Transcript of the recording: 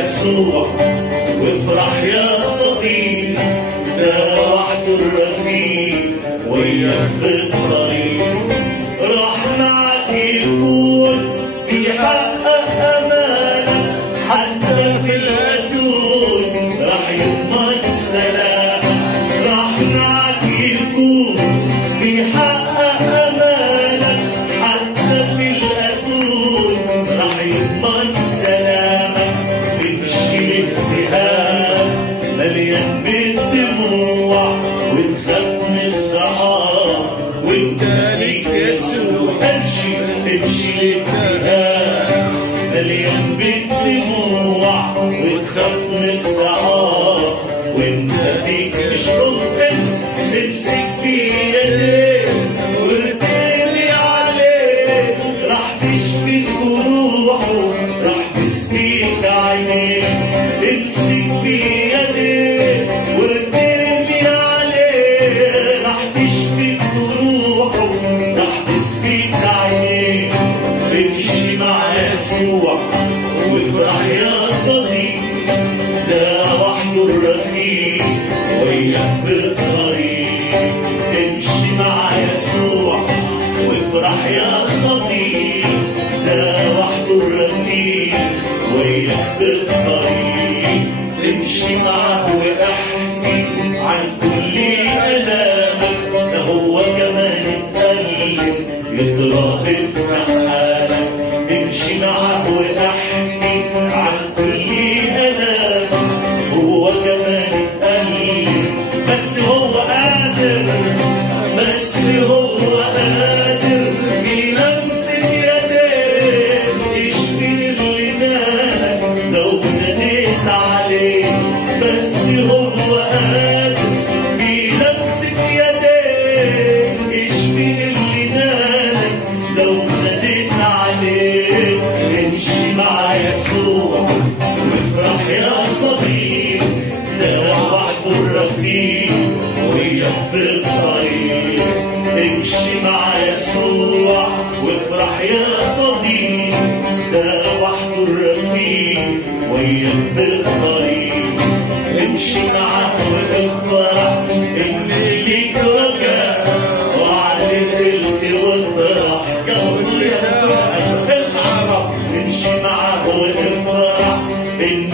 يسوع وافرح يا صديق، ده وعد الرفيق وياك في الطريق. راح معك يكون بيحقق امالك، حتى في الأتون راح يضمن سلامك. راح معك يكون بيحقق امالك، حتى في الأتون راح يضمن سلامك. تمشي باجتهاد مليان بالدموع وتخاف من الصعاب وانت ليك يسوع. امشي باجتهاد مليان بالدموع وتخاف من الصعاب وانت ليك مش امسك بيديك وارتمي عليه، راح تشفي جروحه راح تسقيك عينيه. امسك بيديك وارتمي عليه، راح تشفي جروحه راح تسقيك عينيه. امشي مع يسوع وافرح يا صديق، ده وحده الرفيق وياك في الطريق. امشي مع يسوع وافرح يا صديق، ده وحده الرفيق وياك في الطريق. امشي معه واحكي عن كل آلامك، ده هو كمان اتألم يتراقب في حالك. امشي معه واحكي عن كل آلامك، هو كمان اتألم بس هو قادر، بس هو قادر بلمسة يديه يشفي اللي نالك لو ناديت عليه. بس هو قادر بلمسة يديه يشفي اللي نالك لو ناديت عليه. امشي مع يسوع وافرح يا صديق، ده وحده الرفيق وياك في الطريق. امشي مع يسوع وافرح يا صديق، ده وحده الرفيق وياك في الطريق. امشي معه وافرح ان ليك رجاء وعلى القلب والطرح يا رسول يا العرب. امشي معه وافرح ان